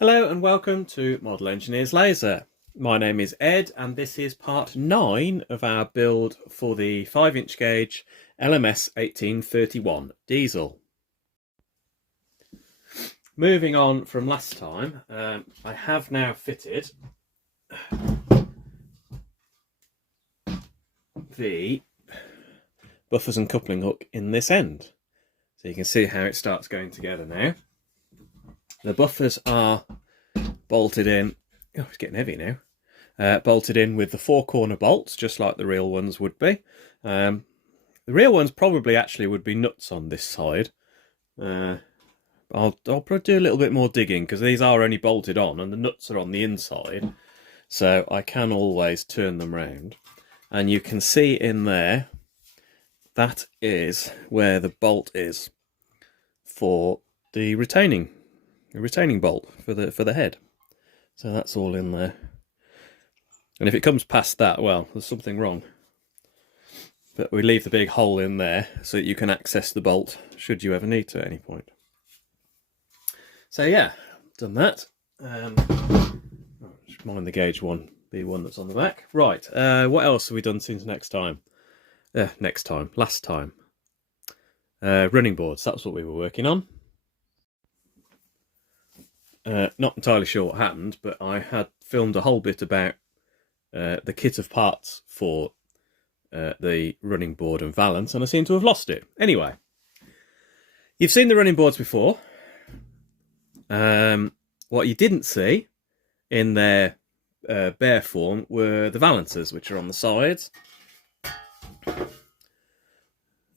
Hello and welcome to Model Engineers Laser. My name is Ed and this is part 9 of our build for the 5-inch gauge LMS 1831 diesel. Moving on from last time, I have now fitted the buffers and coupling hook in this end. So you can see how it starts going together now. The buffers are bolted in, oh it's getting heavy now, bolted in with the 4 corner bolts, just like the real ones would be. The real ones probably actually would be nuts on this side. I'll probably do a little bit more digging because these are only bolted on and the nuts are on the inside. So I can always turn them round. And you can see in there, that is where the bolt is for the retaining bolt for the head. So that's all in there. And if it comes past that, well, there's something wrong. But we leave the big hole in there so that you can access the bolt should you ever need to at any point. So yeah, done that. Just mind the gauge one, the one that's on the back. Right, what else have we done since last time? Running boards, that's what we were working on. Not entirely sure what happened, but I had filmed a whole bit about the kit of parts for the running board and valance, and I seem to have lost it. Anyway, you've seen the running boards before. What you didn't see in their bare form were the valances, which are on the sides.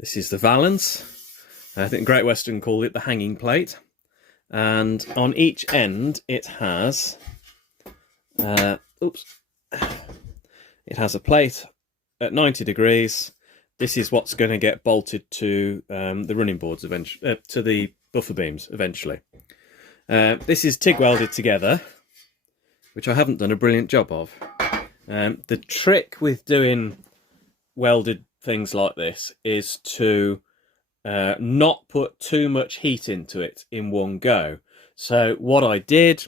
This is the valance. I think Great Western called it the hanging plate. And on each end it has it has a plate at 90 degrees. This is what's going to get bolted to the running boards eventually, to the buffer beams eventually. This is TIG welded together, which I haven't done a brilliant job of. The trick with doing welded things like this is to not put too much heat into it in one go. So what I did,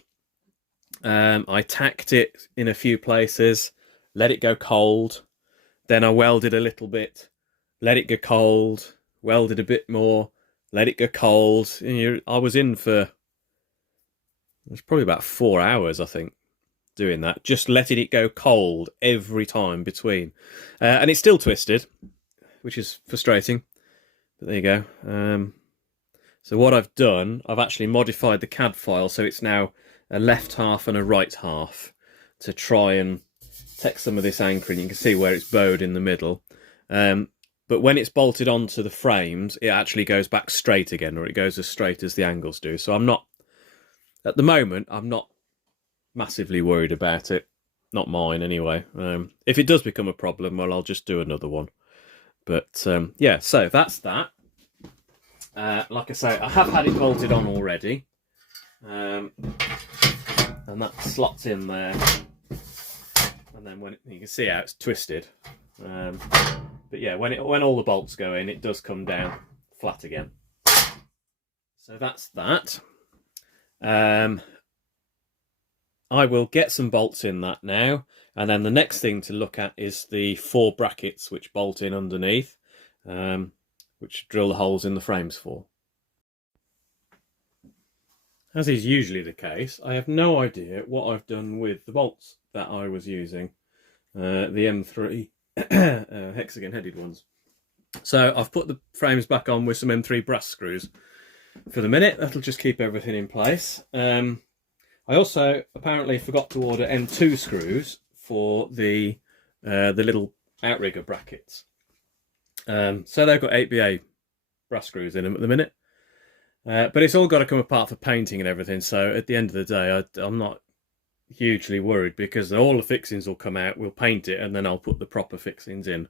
I tacked it in a few places, let it go cold, then I welded a little bit, let it go cold, welded a bit more, let it go cold. I was in for, it was probably about 4 hours, I think, doing that, just letting it go cold every time between. And it's still twisted, which is frustrating. But there you go. So what I've done, I've actually modified the CAD file so it's now a left half and a right half to try and take some of this anchoring. You can see where it's bowed in the middle. But when it's bolted onto the frames, it actually goes back straight again, or it goes as straight as the angles do. So I'm not, at the moment, I'm not massively worried about it. Not mine anyway. If it does become a problem, well, I'll just do another one. But yeah, so that's that. Like I say, I have had it bolted on already. And that slots in there. And then when you can see how it's twisted. But yeah, when all the bolts go in, it does come down flat again. So that's that. I will get some bolts in that now. And then the next thing to look at is the 4 brackets which bolt in underneath, which drill the holes in the frames for. As is usually the case, I have no idea what I've done with the bolts that I was using, the M3 hexagon headed ones. So I've put the frames back on with some M3 brass screws for the minute. That'll just keep everything in place. I also apparently forgot to order M2 screws for the little outrigger brackets. So they've got 8BA brass screws in them at the minute. But it's all got to come apart for painting and everything. So at the end of the day, I'm not hugely worried because all the fixings will come out, we'll paint it, and then I'll put the proper fixings in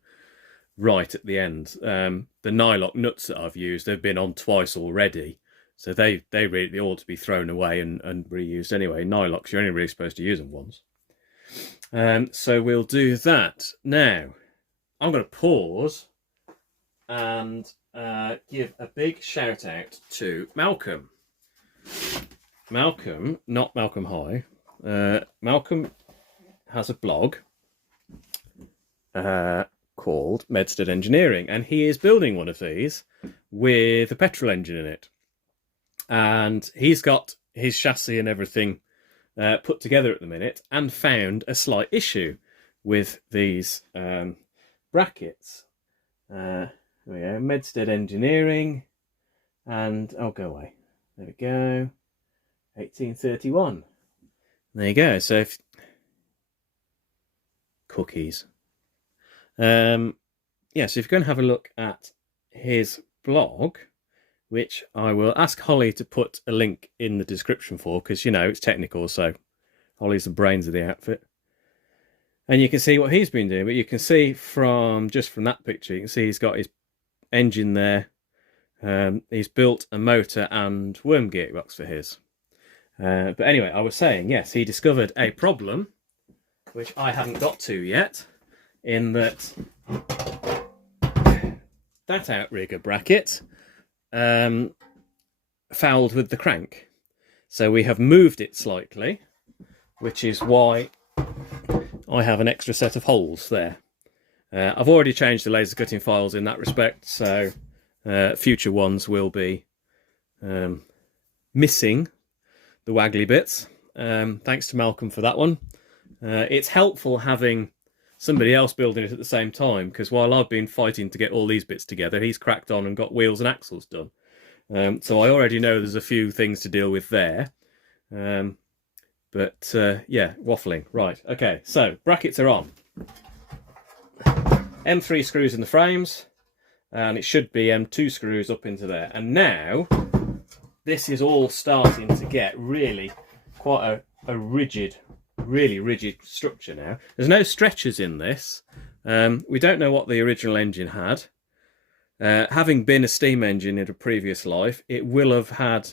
right at the end. The nylock nuts that I've used, they've been on twice already. So they really ought to be thrown away and reused anyway. Nylocks, you're only really supposed to use them once. So we'll do that. Now, I'm going to pause and give a big shout out to Malcolm. Malcolm, not Malcolm High, Malcolm has a blog called Medstead Engineering, and he is building one of these with a petrol engine in it. And he's got his chassis and everything put together at the minute, and found a slight issue with these brackets. There we go, Medstead Engineering, and oh, go away. There we go, 1831. There you go. So if cookies. Yeah, so if you're going to have a look at his blog, which I will ask Holly to put a link in the description for, because, you know, it's technical, so Holly's the brains of the outfit. And you can see what he's been doing, but you can see from that picture, you can see he's got his engine there. He's built a motor and worm gearbox for his. But anyway, I was saying, yes, he discovered a problem, which I haven't got to yet, in that outrigger bracket fouled with the crank. So we have moved it slightly, which is why I have an extra set of holes there. I've already changed the laser cutting files in that respect, so future ones will be missing the waggly bits. Thanks to Malcolm for that one. It's helpful having somebody else building it at the same time, because while I've been fighting to get all these bits together, he's cracked on and got wheels and axles done. So I already know there's a few things to deal with there. But yeah, waffling. Right, okay, so brackets are on. M3 screws in the frames, and it should be M2 screws up into there. And now, this is all starting to get really quite a rigid, really rigid structure now. There's no stretchers in this. We don't know what the original engine had. Having been a steam engine in a previous life, it will have had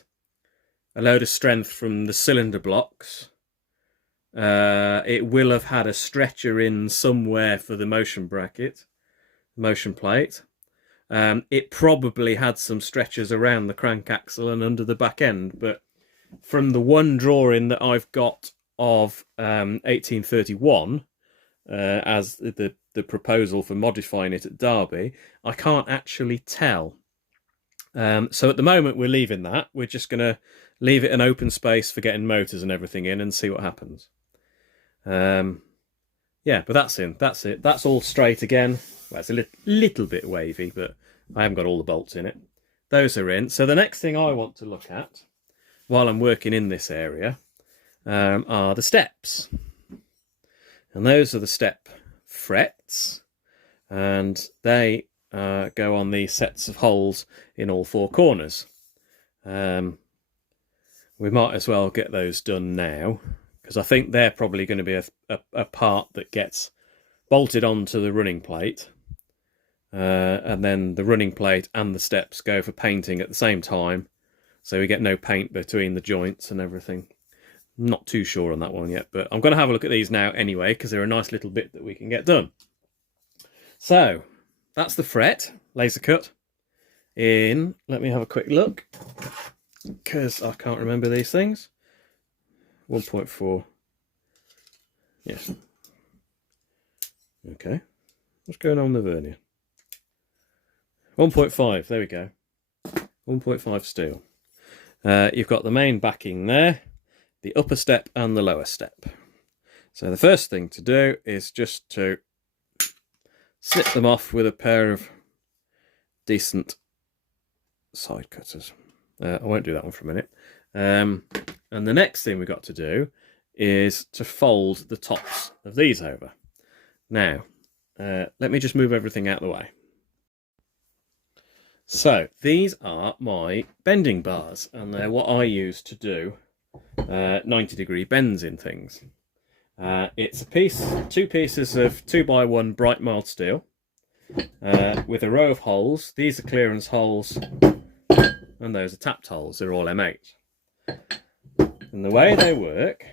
a load of strength from the cylinder blocks. It will have had a stretcher in somewhere for the motion plate. It probably had some stretchers around the crank axle and under the back end, but from the one drawing that I've got of 1831 as the proposal for modifying it at Derby, I can't actually tell. So at the moment we're leaving that. We're just going to leave it an open space for getting motors and everything in and see what happens. Yeah, but that's it. That's all straight again. Well, it's a little bit wavy, but I haven't got all the bolts in it. Those are in. So the next thing I want to look at while I'm working in this area are the steps. And those are the step frets, and they go on these sets of holes in all four corners. We might as well get those done now, because I think they're probably going to be a part that gets bolted onto the running plate, and then the running plate and the steps go for painting at the same time, so we get no paint between the joints and everything. Not too sure on that one yet, but I'm going to have a look at these now anyway, because they're a nice little bit that we can get done. So that's the fret, laser cut in. Let me have a quick look, because I can't remember these things. 1.4. Yes. Okay. What's going on with the vernier? 1.5. There we go. 1.5 steel. You've got the main backing there, the upper step and the lower step. So the first thing to do is just to snip them off with a pair of decent side cutters. I won't do that one for a minute. And the next thing we've got to do is to fold the tops of these over. Now, let me just move everything out of the way. So these are my bending bars, and they're what I use to do 90-degree bends in things. It's two pieces of 2x1 bright mild steel with a row of holes. These are clearance holes, and those are tapped holes. They're all M8. And the way they work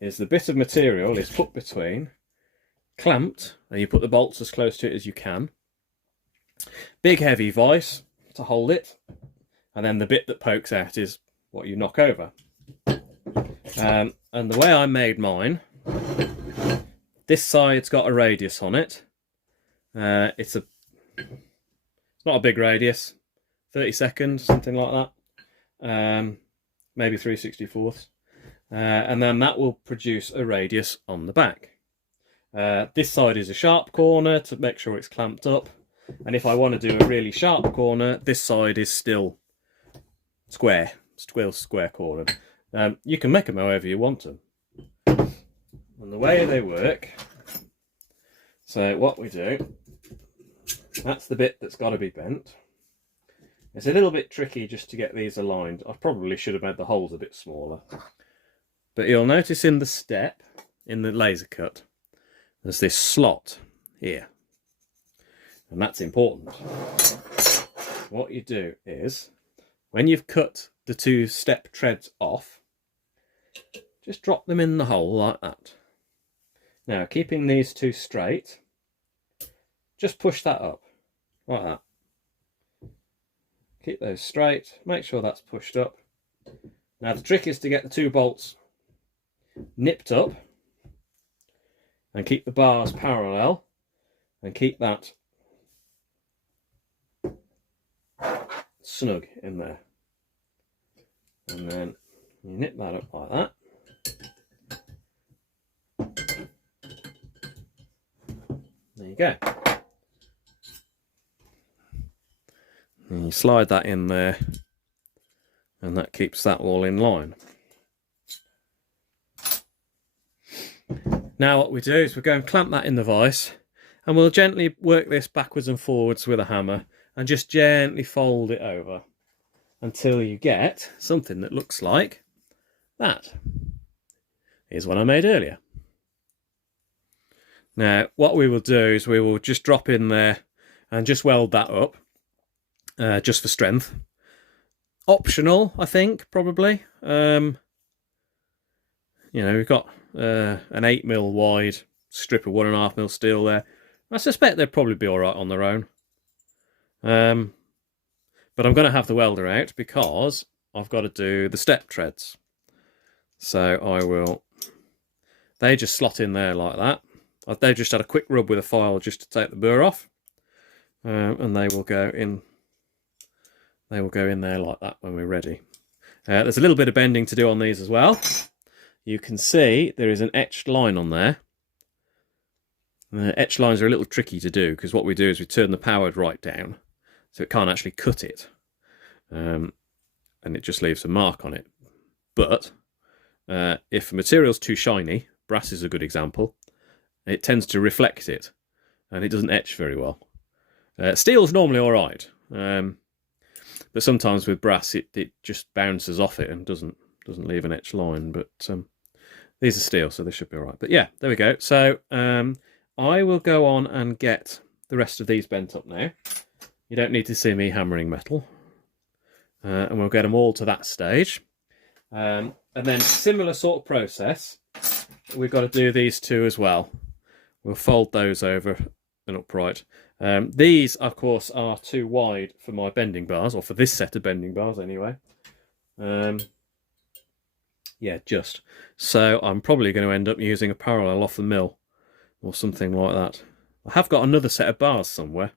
is the bit of material is put between, clamped, and you put the bolts as close to it as you can. Big heavy vise to hold it, and then the bit that pokes out is what you knock over. And the way I made mine, this side's got a radius on it. It's not a big radius, 30 seconds, something like that. Maybe 3/64. And then that will produce a radius on the back. This side is a sharp corner to make sure it's clamped up. And if I want to do a really sharp corner, this side is still square corner. You can make them however you want them. And the way they work, so what we do, that's the bit that's got to be bent. It's a little bit tricky just to get these aligned. I probably should have made the holes a bit smaller. But you'll notice in the step, in the laser cut, there's this slot here. And that's important. What you do is, when you've cut the 2 step treads off, just drop them in the hole like that. Now, keeping these 2 straight, just push that up, like that. Keep those straight, make sure that's pushed up. Now the trick is to get the 2 bolts nipped up and keep the bars parallel and keep that snug in there. And then you nip that up like that. There you go. And you slide that in there, and that keeps that all in line. Now what we do is we go and clamp that in the vise, and we'll gently work this backwards and forwards with a hammer and just gently fold it over until you get something that looks like that. Here's one I made earlier. Now what we will do is we will just drop in there and just weld that up. Just for strength. Optional, I think, probably. You know, we've got an 8mm wide strip of 1.5mm steel there. I suspect they'd probably be alright on their own. But I'm going to have the welder out because I've got to do the step treads. So I will... They just slot in there like that. They've just had a quick rub with a file just to take the burr off. And they will go in... They will go in there like that when we're ready. There's a little bit of bending to do on these as well. You can see there is an etched line on there. Etched lines are a little tricky to do because what we do is we turn the powered right down so it can't actually cut it. And it just leaves a mark on it. But if the material's too shiny, brass is a good example, it tends to reflect it and it doesn't etch very well. Steel's normally alright. But sometimes with brass, it just bounces off it and doesn't leave an etched line. But these are steel, so they should be all right. But yeah, there we go. So I will go on and get the rest of these bent up now. You don't need to see me hammering metal. And we'll get them all to that stage. And then similar sort of process, we've got to do these 2 as well. We'll fold those over and upright. These, of course, are too wide for my bending bars, or for this set of bending bars anyway. Yeah, just. So I'm probably going to end up using a parallel off the mill, or something like that. I have got another set of bars somewhere.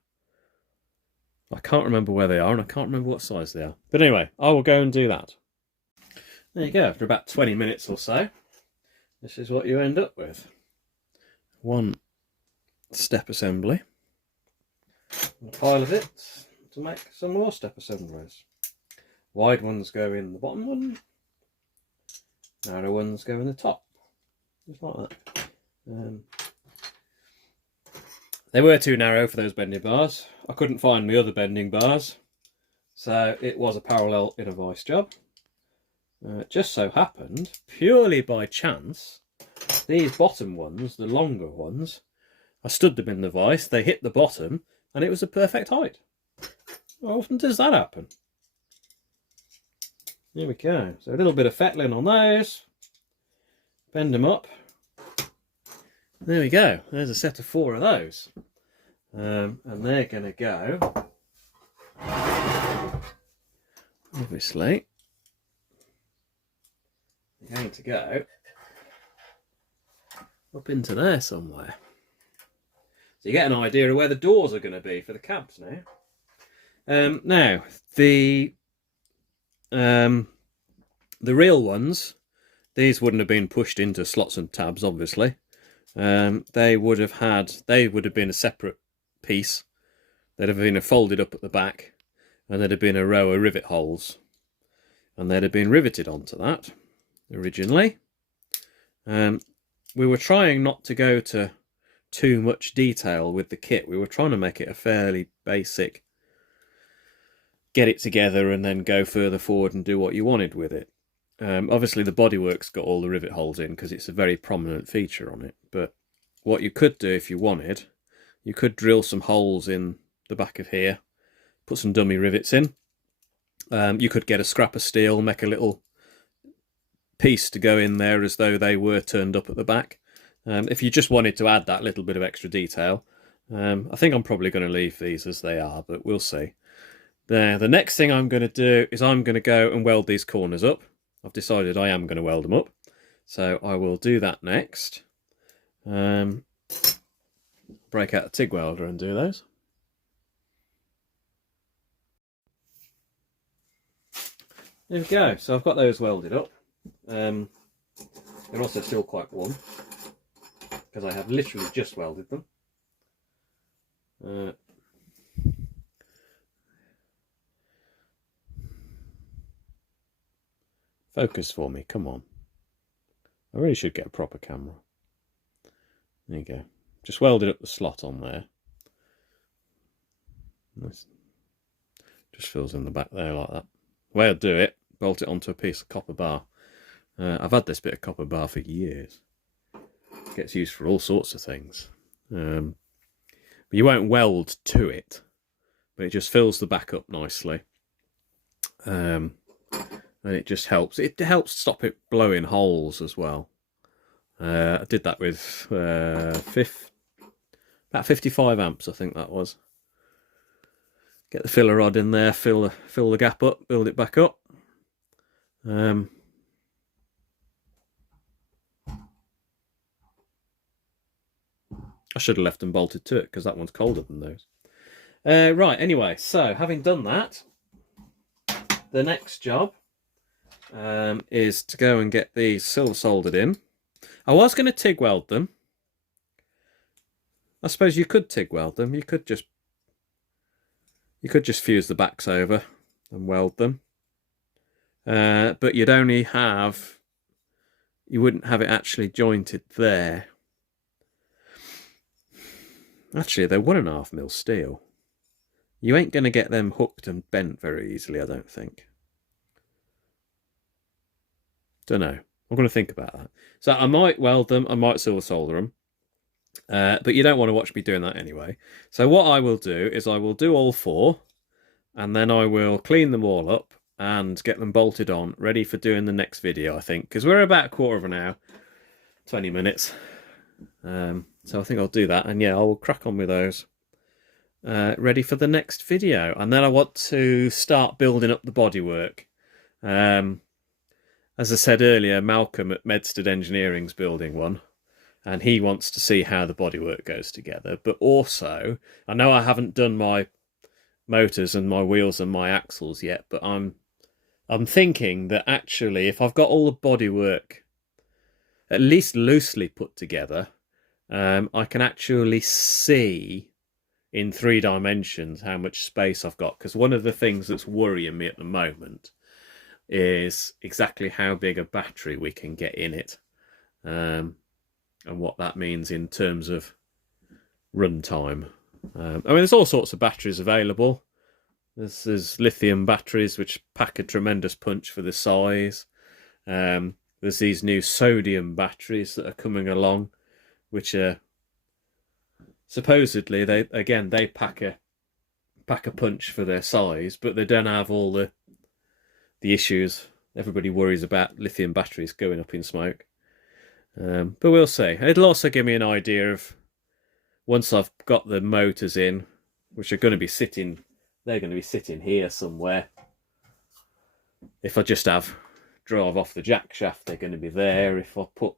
I can't remember where they are, and I can't remember what size they are. But anyway, I will go and do that. There you go, after about 20 minutes or so, this is what you end up with. 1 step assembly. A pile of it to make some more step assemblies. Wide ones go in the bottom one, narrow ones go in the top, just like that. They were too narrow for those bending bars. I couldn't find my other bending bars, so it was a parallel in a vice job. It just so happened, purely by chance, these bottom ones, the longer ones, I stood them in the vice, they hit the bottom, and it was a perfect height. How often does that happen? There we go. So a little bit of fettling on those. Bend them up. There we go. There's a set of 4 of those. And they're going to go, obviously, going to go up into there somewhere. So you get an idea of where the doors are going to be for the cabs now. Now, the real ones, these wouldn't have been pushed into slots and tabs, obviously. They would have been a separate piece. They'd have been folded up at the back, and there'd have been a row of rivet holes, and they'd have been riveted onto that originally. We were trying not to go to too much detail with the kit. We were trying to make it a fairly basic, get it together and then go further forward and do what you wanted with it. Obviously the bodywork's got all the rivet holes in because it's a very prominent feature on it, but what you could do if you wanted, you could drill some holes in the back of here, put some dummy rivets in. You could get a scrap of steel, make a little piece to go in there as though they were turned up at the back. If you just wanted to add that little bit of extra detail, I think I'm probably going to leave these as they are, but we'll see. The next thing I'm going to do is I'm going to go and weld these corners up. I've decided I am going to weld them up, so I will do that next. Break out the TIG welder and do those. There we go, so I've got those welded up. They're also still quite warm, because I have literally just welded them. Focus for me, come on. I really should get a proper camera. There you go. Just welded up the slot on there. Nice. Just fills in the back there like that. The way I do it, bolt it onto a piece of copper bar. I've had this bit of copper bar for years. It gets used for all sorts of things. But you won't weld to it, but it just fills the back up nicely. And it just helps. It helps stop it blowing holes as well. I did that with about 55 amps, I think that was. Get the filler rod in there, fill the gap up, build it back up. I should have left them bolted to it because that one's colder than those. Right, anyway, so having done that, the next job is to go and get these silver soldered in. I was going to TIG weld them. I suppose you could TIG weld them. You could just fuse the backs over and weld them. But you wouldn't have it actually jointed there. Actually, they're 1.5mm steel. You ain't going to get them hooked and bent very easily, I don't think. Don't know. I'm going to think about that. So I might weld them, I might silver solder them. But you don't want to watch me doing that anyway. So what I will do is I will do all four, and then I will clean them all up and get them bolted on, ready for doing the next video, I think. Because we're about a quarter of an hour, 20 minutes. So I think I'll do that, and yeah, I will crack on with those. Ready for the next video. And then I want to start building up the bodywork. As I said earlier, Malcolm at Medstead Engineering's building one, and he wants to see how the bodywork goes together. But also, I know I haven't done my motors and my wheels and my axles yet, but I'm thinking that actually, if I've got all the bodywork at least loosely put together, I can actually see in 3 dimensions how much space I've got. Because one of the things that's worrying me at the moment is exactly how big a battery we can get in it, and what that means in terms of run time. I mean, there's all sorts of batteries available. There's lithium batteries which pack a tremendous punch for the size. There's these new sodium batteries that are coming along, which are supposedly they pack a punch for their size, but they don't have all the issues everybody worries about lithium batteries going up in smoke. But we'll see. It'll also give me an idea of, once I've got the motors in, which are going to be sitting, they're going to be sitting here somewhere. If I just have drive off the jack shaft, they're going to be there. If I put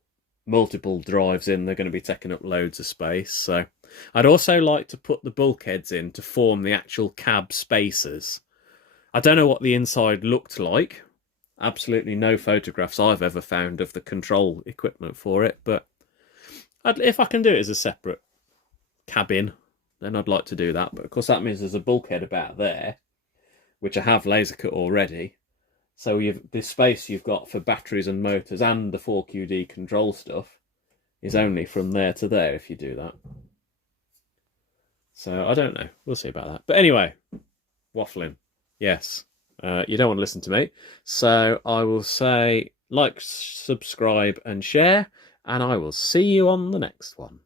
multiple drives in, they're going to be taking up loads of space. So I'd also like to put the bulkheads in to form the actual cab spacers. I don't know what the inside looked like. Absolutely no photographs I've ever found of the control equipment for it, but if I can do it as a separate cabin, then I'd like to do that. But of course that means there's a bulkhead about there, which I have laser cut already. So the space you've got for batteries and motors and the 4QD control stuff is only from there to there if you do that. So I don't know. We'll see about that. But anyway, waffling. Yes. You don't want to listen to me. So I will say like, subscribe and share, and I will see you on the next one.